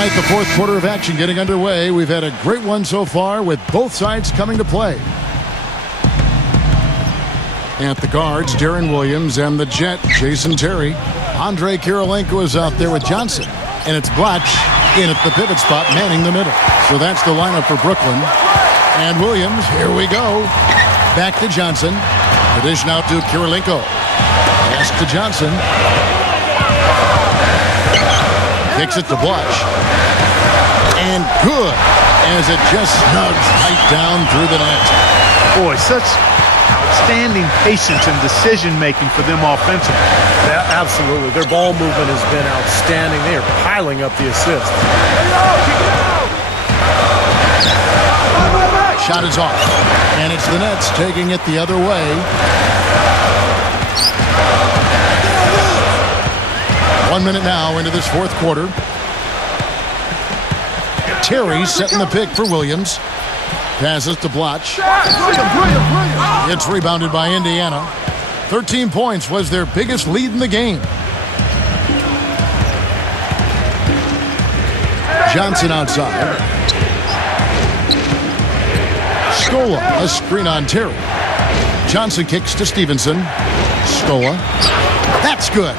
right, the fourth quarter of action getting underway. We've had a great one so far with both sides coming to play. At the guards, Darren Williams, and the Jet, Jason Terry. Andre Kirilenko is out there with Johnson. And it's Blatch in at the pivot spot, manning the middle. So that's the lineup for Brooklyn. And Williams, here we go. Back to Johnson. The dish now to Kirilenko. Pass to Johnson. Kicks it to Blatch. And good, as it just snugs right down through the net. Boy, such outstanding patience and decision-making for them offensively. Yeah, absolutely. Their ball movement has been outstanding. They are piling up the assists. Shot is off. And it's the Nets taking it the other way. One minute now into this fourth quarter. Terry setting the pick for Williams. Passes to Blatch. It's rebounded by Indiana. 13 points was their biggest lead in the game. Johnson outside. Scola, a screen on Terry. Johnson kicks to Stevenson. Scola. That's good.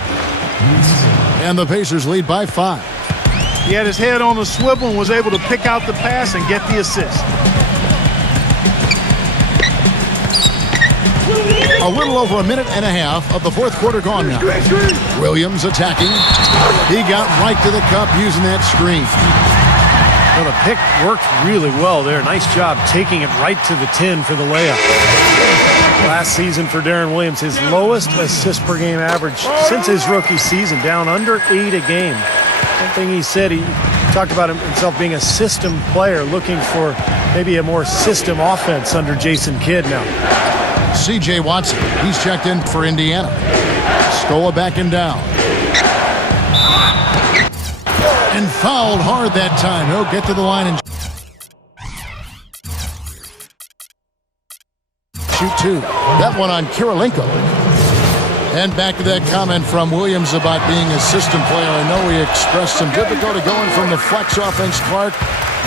And the Pacers lead by 5. He had his head on a swivel and was able to pick out the pass and get the assist. A little over a minute and a half of the fourth quarter gone now. Williams attacking. He got right to the cup using that screen. Well, the pick worked really well there. Nice job taking it right to the 10 for the layup. Last season for Darren Williams, his lowest assist per game average since his rookie season, down under 8 a game. One thing he said, he talked about himself being a system player, looking for maybe a more system offense under Jason Kidd now. C.J. Watson, he's checked in for Indiana. Scola backing down. And fouled hard that time. He'll get to the line and shoot 2. That one on Kirilenko. And back to that comment from Williams about being a system player. I know he expressed some difficulty going from the flex offense, Clark,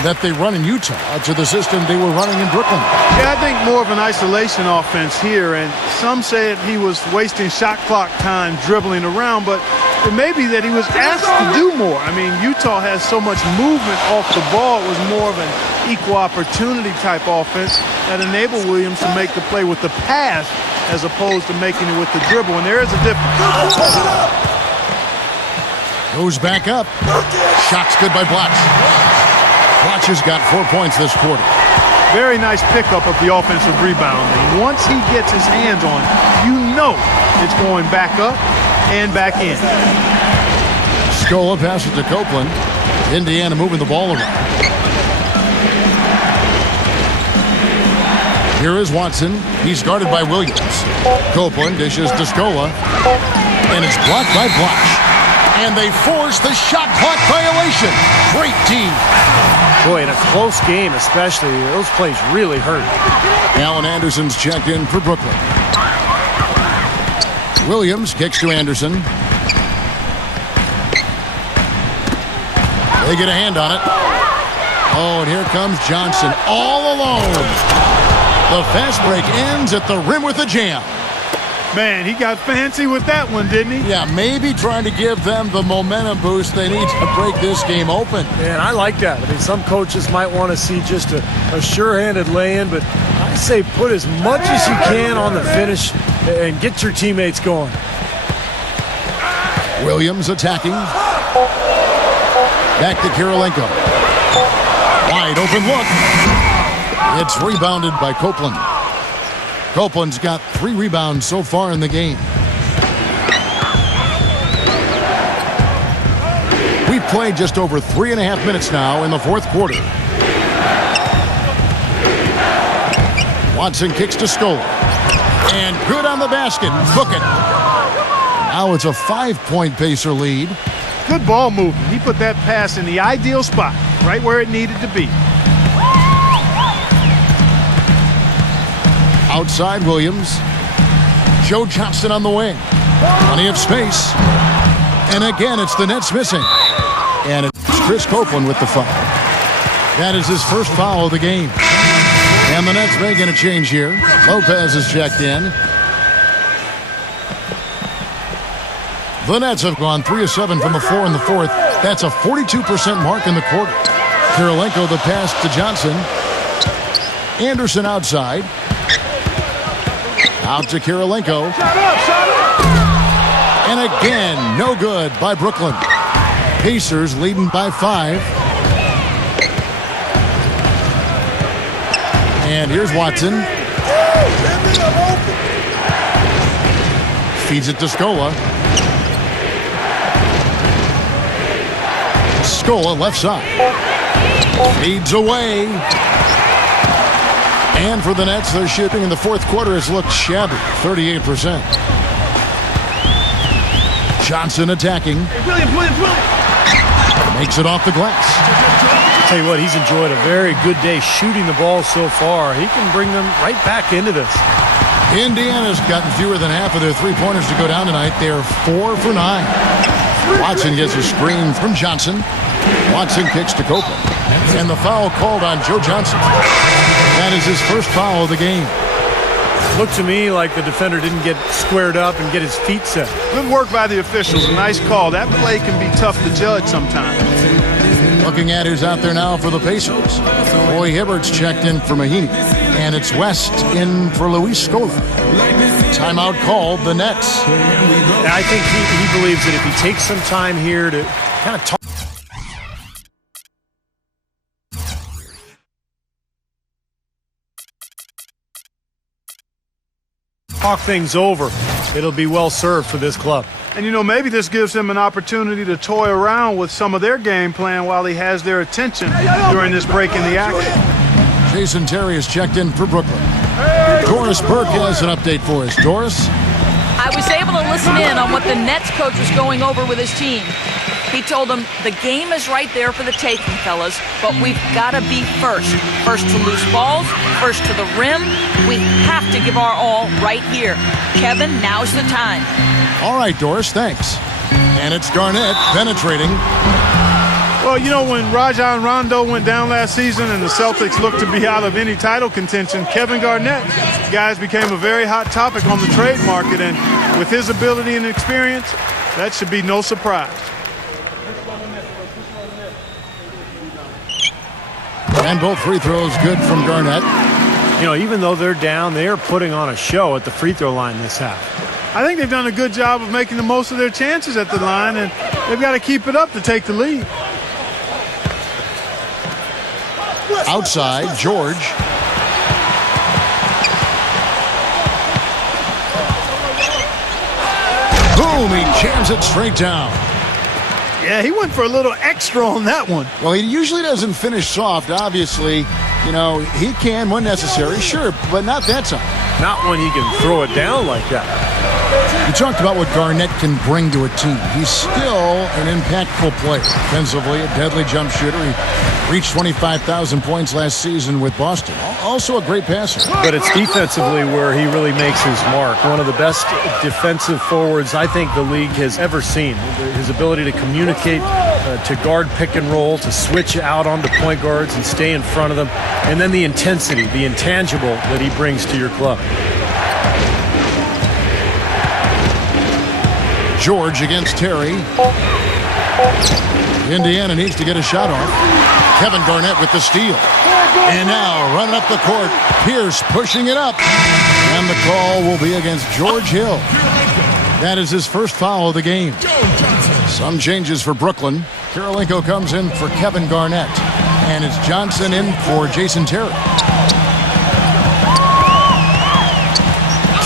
that they run in Utah to the system they were running in Brooklyn. Yeah, I think more of an isolation offense here, and some said he was wasting shot clock time dribbling around, but it may be that he was asked to do more. I mean, Utah has so much movement off the ball. It was more of an equal opportunity type offense that enabled Williams to make the play with the pass as opposed to making it with the dribble, and there is a difference. Goes back up. Shot's good by Blatch. Blatch has got 4 points this quarter. Very nice pickup of the offensive rebound. And once he gets his hands on it, you know it's going back up and back in. Scola passes to Copeland. Indiana moving the ball around. Here is Watson. He's guarded by Williams. Copeland dishes to Scola. And it's blocked by Blatch. And they force the shot clock violation. Great team. Boy, in a close game especially, those plays really hurt. Allen Anderson's checked in for Brooklyn. Williams kicks to Anderson. They get a hand on it. Oh, and here comes Johnson all alone. The fast break ends at the rim with a jam. Man, he got fancy with that one, didn't he? Yeah, maybe trying to give them the momentum boost they need to break this game open. And I like that. I mean, some coaches might want to see just a sure-handed lay-in, but I say put as much as you can on the finish and get your teammates going. Williams attacking. Back to Kirilenko. Wide open look. It's rebounded by Copeland. Copeland's got 3 rebounds so far in the game. We've played just over 3.5 minutes now in the fourth quarter. Watson kicks to Scola. And good on the basket. Book it. Now it's a 5-point Pacer lead. Good ball movement. He put that pass in the ideal spot, right where it needed to be. Outside Williams. Joe Johnson on the wing. Plenty of space. And again, it's the Nets missing. And it's Chris Copeland with the foul. That is his first foul of the game. And the Nets making a change here. Lopez is checked in. The Nets have gone 3 of 7 from the floor in the fourth. That's a 42% mark in the quarter. Kirilenko the pass to Johnson. Anderson outside. Out to Kirilenko. And again, no good by Brooklyn. Pacers leading by 5. And here's Watson. Feeds it to Scola. Scola left side. Feeds away. And for the Nets, their shooting in the fourth quarter has looked shabby, 38%. Johnson attacking. Makes it off the glass. I'll tell you what, he's enjoyed a very good day shooting the ball so far. He can bring them right back into this. Indiana's gotten fewer than half of their three-pointers to go down tonight. They're 4 for 9. Watson gets a screen from Johnson. Watson kicks to Copeland. And the foul called on Joe Johnson. That is his first foul of the game. Looked to me like the defender didn't get squared up and get his feet set. Good work by the officials. A nice call. That play can be tough to judge sometimes. Looking at who's out there now for the Pacers. Roy Hibbert's checked in for Mahinmi. And it's West in for Luis Scola. Timeout called the Nets. And I think he believes that if he takes some time here to kind of talk things over, it'll be well served for this club. And, you know, maybe this gives him an opportunity to toy around with some of their game plan while he has their attention during this break in the action. Jason Terry is checked in for Brooklyn. Doris Burke has an update for us. Doris? I was able to listen in on what the Nets coach was going over with his team. He told them the game is right there for the taking, fellas, but we've got to be first. First to loose balls, first to the rim. We have to give our all right here. Kevin, now's the time. All right, Doris, thanks. And it's Garnett penetrating. Well, you know, when Rajon Rondo went down last season and the Celtics looked to be out of any title contention, Kevin Garnett, guys, became a very hot topic on the trade market. And with his ability and experience, that should be no surprise. And both free throws good from Garnett. You know, even though they're down, they are putting on a show at the free throw line this half. I think they've done a good job of making the most of their chances at the line, and they've got to keep it up to take the lead. Outside, George. Boom, he jams it straight down. Yeah, he went for a little extra on that one. Well, he usually doesn't finish soft, obviously. You know, he can when necessary, sure, but not that time. Not when he can throw it down like that. You talked about what Garnett can bring to a team. He's still an impactful player. Defensively, a deadly jump shooter. He reached 25,000 points last season with Boston. Also a great passer. But it's defensively where he really makes his mark. One of the best defensive forwards I think the league has ever seen. His ability to communicate, to guard pick and roll, to switch out onto point guards and stay in front of them. And then the intensity, the intangible that he brings to your club. George against Terry. Indiana needs to get a shot off. Kevin Garnett with the steal. And now running up the court, Pierce pushing it up. And the call will be against George Hill. That is his first foul of the game. Some changes for Brooklyn. Kirilenko comes in for Kevin Garnett. And it's Johnson in for Jason Terry.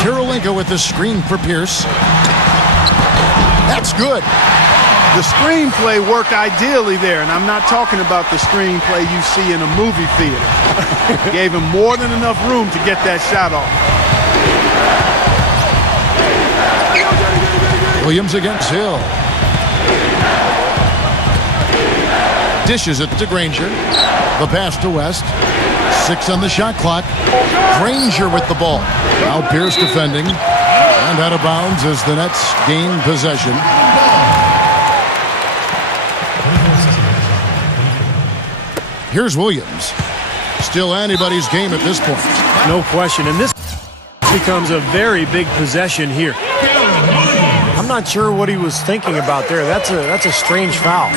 Kirilenko with the screen for Pierce. That's good. The screenplay worked ideally there, and I'm not talking about the screenplay you see in a movie theater. Gave him more than enough room to get that shot off. Williams against Hill. Dishes it to Granger. The pass to West. 6 on the shot clock. Granger with the ball. Now Pierce defending. And out of bounds as the Nets gain possession. Here's Williams. Still anybody's game at this point. No question. And this becomes a very big possession here. I'm not sure what he was thinking about there. That's a strange foul.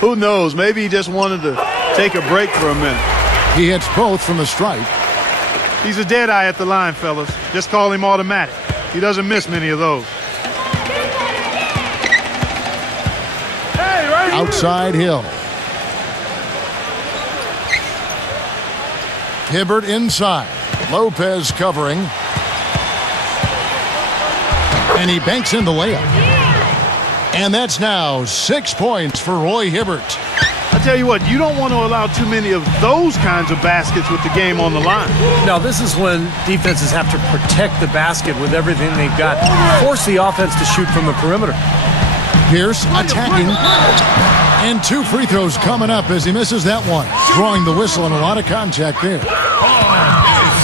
Who knows? Maybe he just wanted to take a break for a minute. He hits both from the stripe. He's a dead eye at the line, fellas. Just call him automatic. He doesn't miss many of those. Hey, right here. Outside Hill. Hibbert inside. Lopez covering. And he banks in the layup. And that's now 6 points for Roy Hibbert. I tell you what, you don't want to allow too many of those kinds of baskets with the game on the line. Now, this is when defenses have to protect the basket with everything they've got. Force the offense to shoot from the perimeter. Pierce attacking. And 2 free throws coming up as he misses that one. Drawing the whistle and a lot of contact there.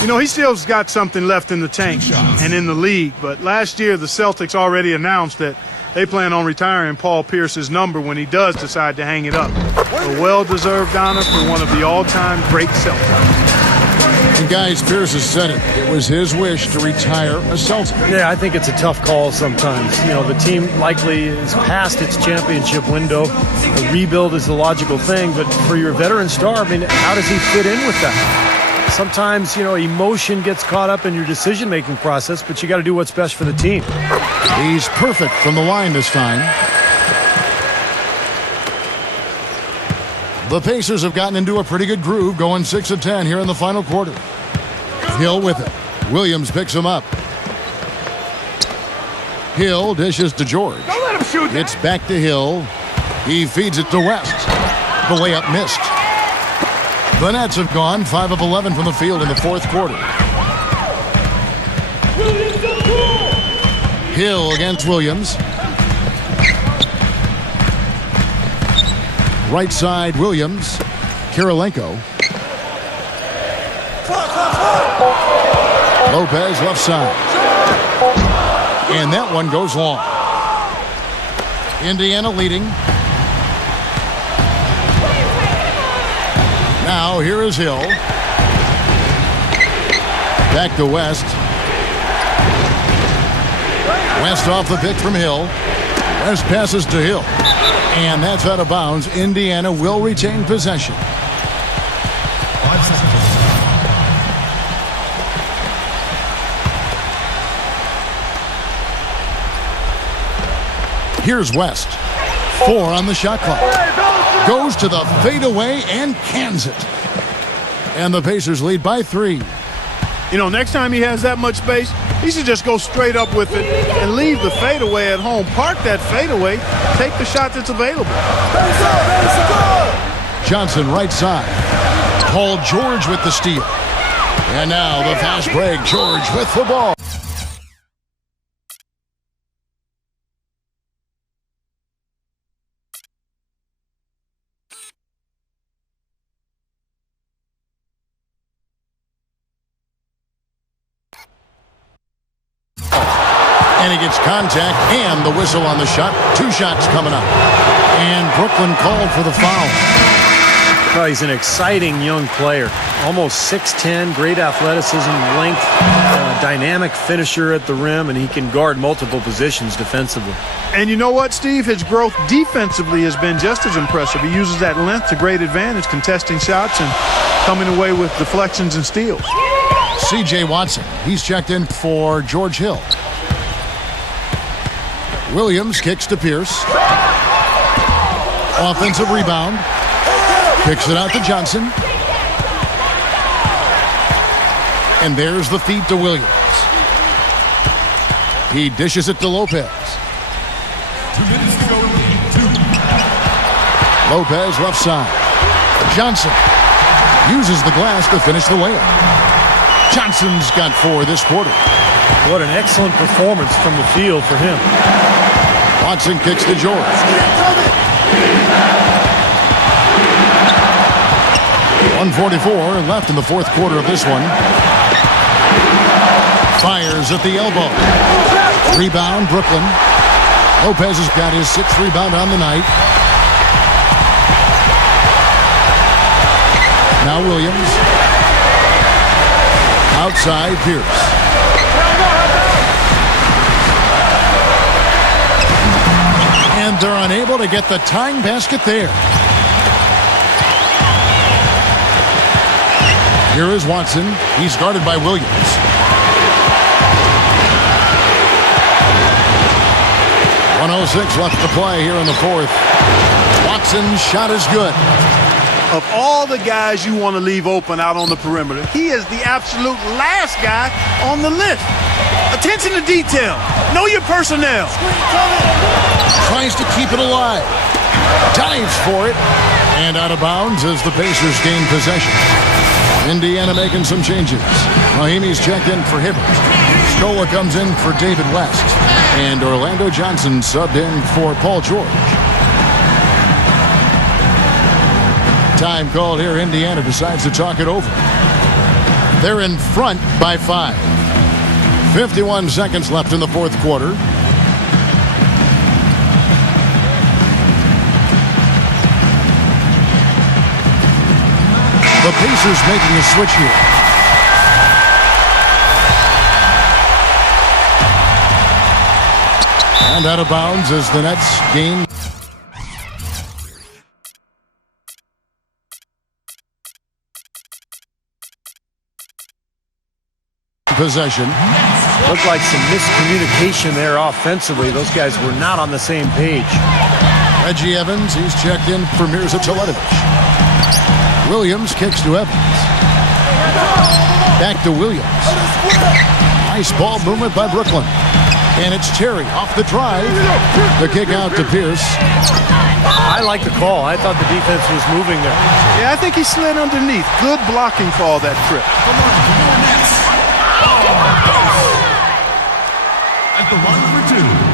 You know, he still's got something left in the tank and in the league. But last year, the Celtics already announced that they plan on retiring Paul Pierce's number when he does decide to hang it up. A well-deserved honor for one of the all-time great Celtics. And guys, Pierce has said it. It was his wish to retire a Celtic. Yeah, I think it's a tough call sometimes. You know, the team likely is past its championship window. A rebuild is the logical thing, but for your veteran star, I mean, how does he fit in with that? Sometimes, you know, emotion gets caught up in your decision-making process, but you got to do what's best for the team. He's perfect from the line this time. The Pacers have gotten into a pretty good groove, going 6 of 10 here in the final quarter. Hill with it. Williams picks him up. Hill dishes to George. Don't let him shoot. It's back to Hill. He feeds it to West. The layup missed. The Nets have gone 5 of 11 from the field in the fourth quarter. Hill against Williams. Right side, Williams. Kirilenko. Lopez left side. And that one goes long. Indiana leading. Now here is Hill. Back to West. West off the pick from Hill. West passes to Hill. And that's out of bounds. Indiana will retain possession. Here's West. 4 on the shot clock. Goes to the fadeaway and cans it. And the Pacers lead by 3. You know, next time he has that much space, he should just go straight up with it and leave the fadeaway at home. Park that fadeaway. Take the shot that's available. Johnson right side. Paul George with the steal. And now the fast break. George with the ball. And he gets contact and the whistle on the shot. 2 shots coming up. And Brooklyn called for the foul. Well, he's an exciting young player. Almost 6'10", great athleticism, length, dynamic finisher at the rim, and he can guard multiple positions defensively. And you know what, Steve? His growth defensively has been just as impressive. He uses that length to great advantage, contesting shots and coming away with deflections and steals. C.J. Watson, he's checked in for George Hill. Williams kicks to Pierce. Offensive rebound. Kicks it out to Johnson. And there's the feed to Williams. He dishes it to Lopez. 2 minutes to go. 2. Lopez left side. Johnson uses the glass to finish the layup. Johnson's got 4 this quarter. What an excellent performance from the field for him. Watson kicks to George. 1:44 left in the fourth quarter of this one. Fires at the elbow. Rebound, Brooklyn. Lopez has got his 6th rebound on the night. Now Williams. Outside Pierce. And they're unable to get the tying basket there. Here is Watson. He's guarded by Williams. .106 left to play here in the fourth. Watson's shot is good. Of all the guys you want to leave open out on the perimeter, he is the absolute last guy on the list. Attention to detail. Know your personnel. Tries to keep it alive. Dives for it. And out of bounds as the Pacers gain possession. Indiana making some changes. Mahimi's checked in for Hibbert. Scola comes in for David West. And Orlando Johnson subbed in for Paul George. Time called here. Indiana decides to talk it over. They're in front by 5. 51 seconds left in the fourth quarter. The Pacers making a switch here. And out of bounds as the Nets gain possession. Looked like some miscommunication there offensively. Those guys were not on the same page. Reggie Evans, he's checked in for Mirza Teletovic. Williams kicks to Evans. Back to Williams. Nice ball movement by Brooklyn. And it's Terry off the drive. The kick out to Pierce. I like the call. I thought the defense was moving there. Yeah, I think he slid underneath. Good blocking for all that trip. At the line for 2.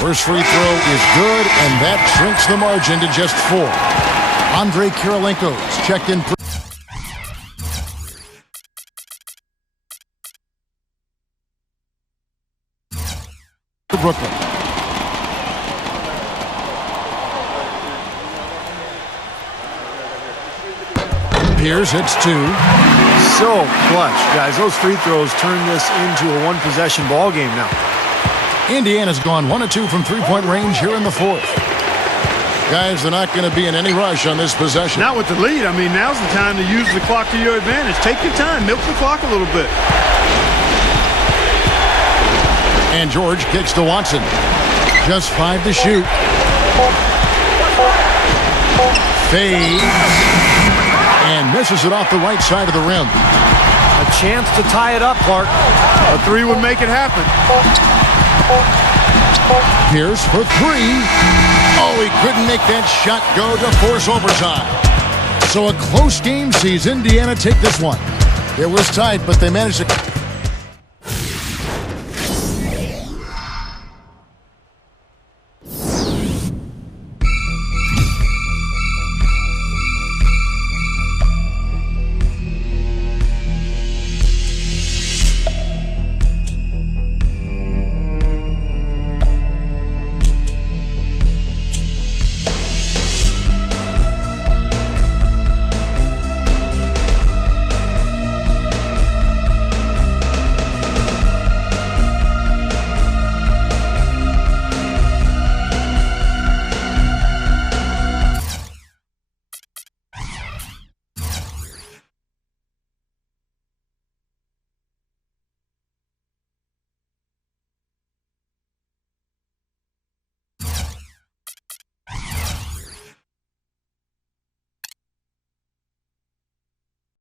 First free throw is good, and that shrinks the margin to just 4. Andre Kirilenko's checked in for Brooklyn. Pierce hits 2. So clutch, guys. Those free throws turn this into a one-possession ball game now. Indiana's gone 1 of 2 from three-point range here in the fourth. Guys, they're not going to be in any rush on this possession. Not with the lead. I mean, now's the time to use the clock to your advantage. Take your time. Milk the clock a little bit. And George kicks to Watson. Just 5 to shoot. Fades. And misses it off the right side of the rim. A chance to tie it up, Clark. A 3 would make it happen. Pierce for 3. Oh, he couldn't make that shot go to force overtime. So a close game sees Indiana take this one. It was tight, but they managed to